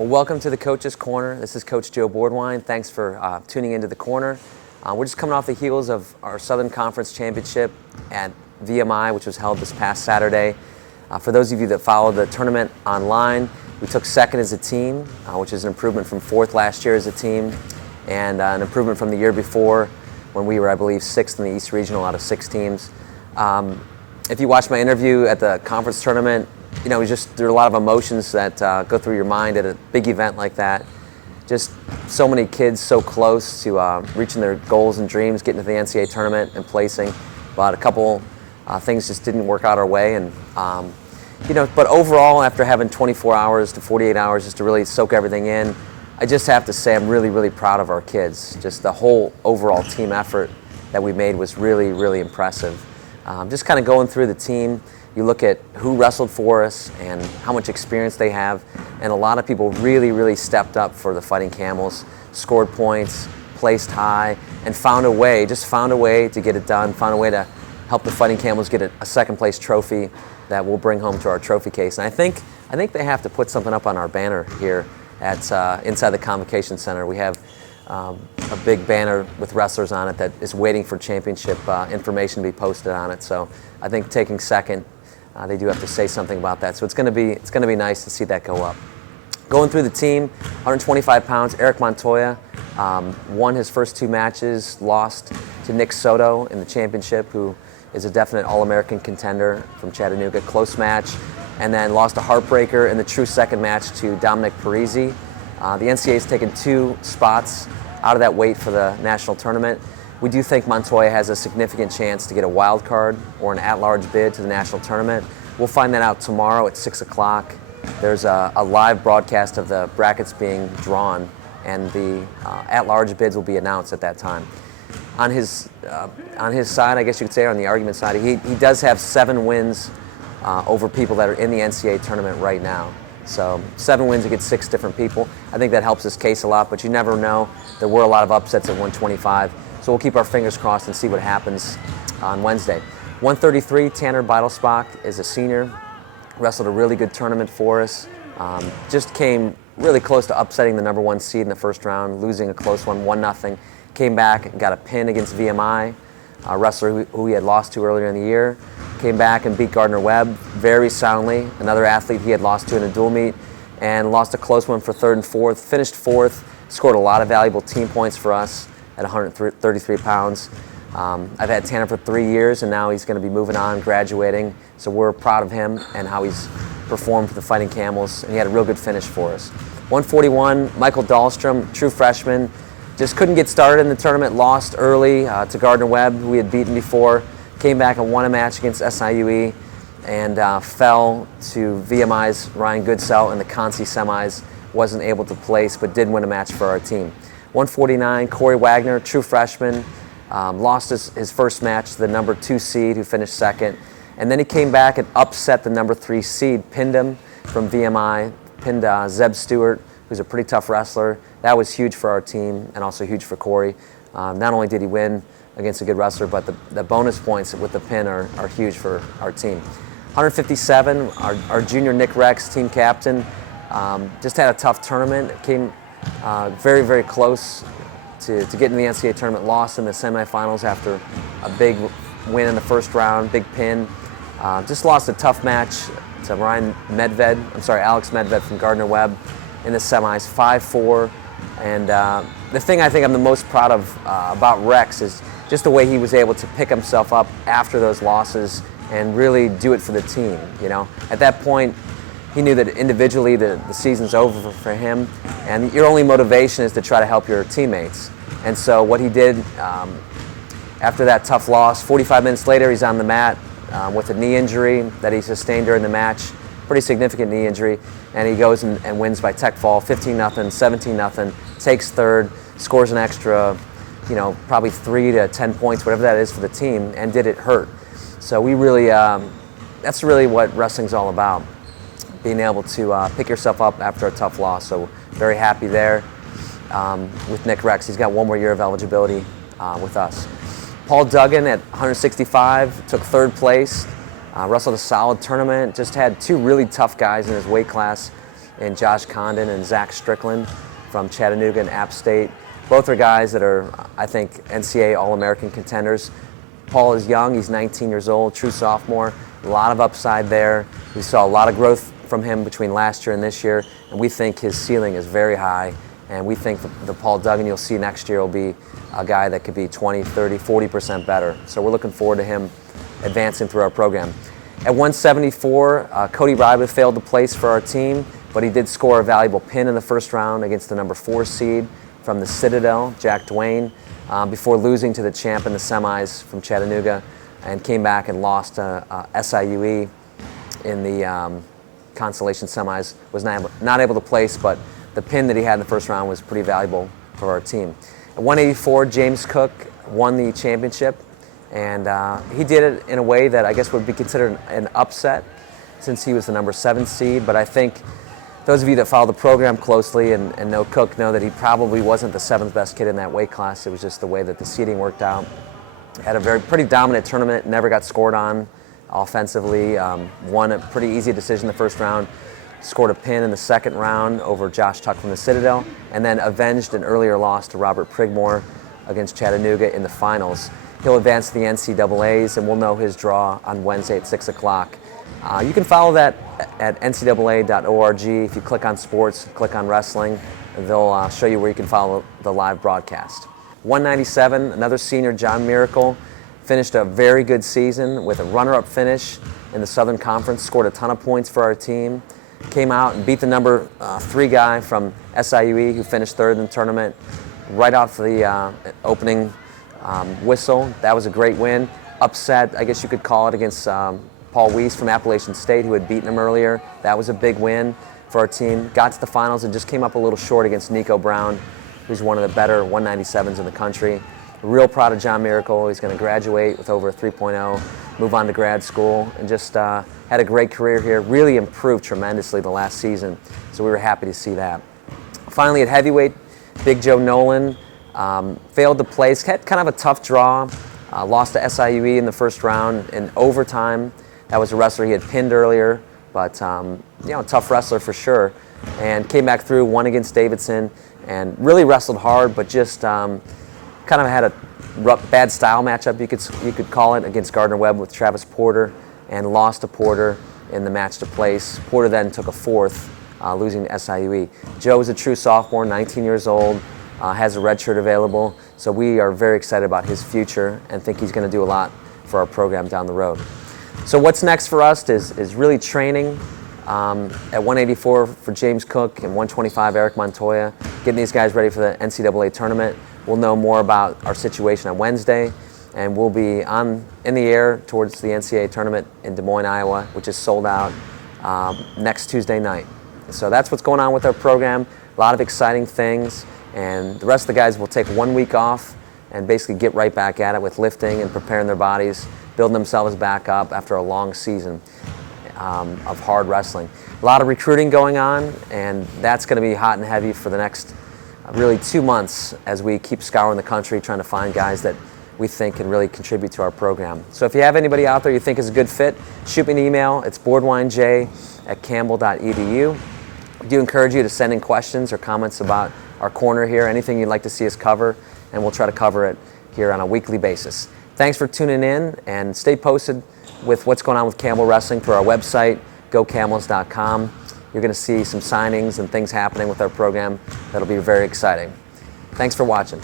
Well, welcome to the Coach's Corner. This is Coach Joe Boardwine. Thanks for tuning into the corner. We're just coming off the heels of our Southern Conference Championship at VMI, which was held this past Saturday. For those of you that followed the tournament online, we took second as a team, which is an improvement from fourth last year as a team, and an improvement from the year before when we were, I believe, sixth in the East Regional out of 6 teams. If you watched my interview at the conference tournament, there are a lot of emotions that go through your mind at a big event like that. Just so many kids so close to reaching their goals and dreams, getting to the NCAA tournament and placing. But a couple things just didn't work out our way. And but overall, after having 24 hours to 48 hours just to really soak everything in, I just have to say I'm really, really proud of our kids. Just the whole overall team effort that we made was really, really impressive. Just kind of going through the team, you look at who wrestled for us and how much experience they have, and a lot of people really, really stepped up for the Fighting Camels, scored points, placed high, and found a way to get it done, found a way to help the Fighting Camels get a second place trophy that we'll bring home to our trophy case. And I think they have to put something up on our banner here at inside the Convocation Center. We have a big banner with wrestlers on it that is waiting for championship information to be posted on it. So I think taking second, they do have to say something about that. So it's going to be nice to see that go up. Going through the team, 125 pounds, Eric Montoya won his first 2 matches, lost to Nick Soto in the championship, who is a definite All-American contender from Chattanooga, close match, and then lost a heartbreaker in the true second match to Dominic Parisi. The NCAA has taken 2 spots out of that weight for the national tournament. We do think Montoya has a significant chance to get a wild card or an at-large bid to the national tournament. We'll find that out tomorrow at 6 o'clock. There's a live broadcast of the brackets being drawn, and the at-large bids will be announced at that time. On his side, I guess you could say, on the argument side, he does have 7 wins over people that are in the NCAA tournament right now. So 7 wins against 6 different people. I think that helps his case a lot, but you never know. There were a lot of upsets at 125. So we'll keep our fingers crossed and see what happens on Wednesday. 133, Tanner Beitelsbach is a senior. Wrestled a really good tournament for us. Just came really close to upsetting the number 1 seed in the first round, losing a close one, 1-0. Came back and got a pin against VMI, a wrestler who he had lost to earlier in the year. Came back and beat Gardner Webb very soundly, another athlete he had lost to in a dual meet, and lost a close one for 3rd and 4th. Finished 4th, scored a lot of valuable team points for us at 133 pounds. I've had Tanner for 3 years, and now he's going to be moving on, graduating. So we're proud of him and how he's performed for the Fighting Camels, and he had a real good finish for us. 141, Michael Dahlstrom, true freshman, just couldn't get started in the tournament, lost early to Gardner Webb, who we had beaten before, came back and won a match against SIUE, and fell to VMI's Ryan Goodsell in the Consi semis, wasn't able to place, but did win a match for our team. 149, Corey Wagner, true freshman, lost his first match to the number 2 seed who finished 2nd. And then he came back and upset the number 3 seed, pinned him from VMI, pinned Zeb Stewart, who's a pretty tough wrestler. That was huge for our team and also huge for Corey. Not only did he win against a good wrestler, but the bonus points with the pin are huge for our team. 157, our junior Nick Rex, team captain, just had a tough tournament. Came very, very close to getting the NCAA tournament, lost in the semifinals after a big win in the first round, big pin. Just lost a tough match to Alex Medved from Gardner Webb in the semis, 5-4. And the thing I think I'm the most proud of about Rex is just the way he was able to pick himself up after those losses and really do it for the team. At that point, he knew that individually the season's over for him, and your only motivation is to try to help your teammates. And so what he did after that tough loss, 45 minutes later, he's on the mat with a knee injury that he sustained during the match, pretty significant knee injury, and he goes and wins by tech fall, 15-0, 17-0, takes 3rd, scores an extra, probably 3 to 10 points, whatever that is for the team, and did it hurt. So we really, that's really what wrestling's all about, being able to pick yourself up after a tough loss. So very happy there with Nick Rex. He's got 1 more year of eligibility with us. Paul Duggan at 165 took 3rd place, wrestled a solid tournament, just had 2 really tough guys in his weight class in Josh Condon and Zach Strickland from Chattanooga and App State. Both are guys that are, I think, NCAA All-American contenders. Paul is young, he's 19 years old, true sophomore, a lot of upside there. We saw a lot of growth from him between last year and this year, and we think his ceiling is very high, and we think the Paul Duggan you'll see next year will be a guy that could be 20, 30, 40% better. So we're looking forward to him advancing through our program. At 174, Cody Ryba failed to place for our team, but he did score a valuable pin in the first round against the number 4 seed from the Citadel, Jack Dwayne, before losing to the champ in the semis from Chattanooga, and came back and lost to SIUE in the consolation semis. Was not able to place, but the pin that he had in the first round was pretty valuable for our team. At 184, James Cook won the championship, and he did it in a way that I guess would be considered an upset since he was the number 7 seed, but I think those of you that follow the program closely and know Cook know that he probably wasn't the 7th best kid in that weight class. It was just the way that the seeding worked out. Had a pretty dominant tournament, never got scored on offensively, won a pretty easy decision the first round, scored a pin in the second round over Josh Tuck from the Citadel, and then avenged an earlier loss to Robert Prigmore against Chattanooga in the finals. He'll advance to the NCAAs, and we'll know his draw on Wednesday at 6 o'clock. You can follow that at ncaa.org. If you click on sports, click on wrestling, they'll show you where you can follow the live broadcast. 197, another senior, John Miracle, finished a very good season with a runner-up finish in the Southern Conference, scored a ton of points for our team, came out and beat the number 3 guy from SIUE who finished 3rd in the tournament right off the opening whistle. That was a great win. Upset, I guess you could call it, against Paul Weiss from Appalachian State, who had beaten him earlier. That was a big win for our team. Got to the finals and just came up a little short against Nico Brown, who's one of the better 197s in the country. Real proud of John Miracle. He's going to graduate with over a 3.0, move on to grad school, and just had a great career here. Really improved tremendously the last season, so we were happy to see that. Finally, at heavyweight, Big Joe Nolan failed to place. Had kind of a tough draw. Lost to SIUE in the first round in overtime. That was a wrestler he had pinned earlier, but tough wrestler for sure. And came back through, won against Davidson, and really wrestled hard, but just kind of had a bad style matchup, you could call it, against Gardner Webb with Travis Porter, and lost to Porter in the match to place. Porter then took a 4th, losing to SIUE. Joe is a true sophomore, 19 years old, has a red shirt available, so we are very excited about his future and think he's going to do a lot for our program down the road. So what's next for us is really training at 184 for James Cook and 125 Eric Montoya, getting these guys ready for the NCAA tournament. We'll know more about our situation on Wednesday, and we'll be in the air towards the NCAA tournament in Des Moines, Iowa, which is sold out next Tuesday night. So that's what's going on with our program. A lot of exciting things, and the rest of the guys will take 1 week off and basically get right back at it with lifting and preparing their bodies, building themselves back up after a long season of hard wrestling. A lot of recruiting going on, and that's going to be hot and heavy for the next really 2 months as we keep scouring the country trying to find guys that we think can really contribute to our program. So if you have anybody out there you think is a good fit, shoot me an email. It's boardwinej@campbell.edu. I do encourage you to send in questions or comments about our corner here, anything you'd like to see us cover, and we'll try to cover it here on a weekly basis. Thanks for tuning in, and stay posted with what's going on with Campbell Wrestling through our website, gocamels.com. You're going to see some signings and things happening with our program that'll be very exciting. Thanks for watching.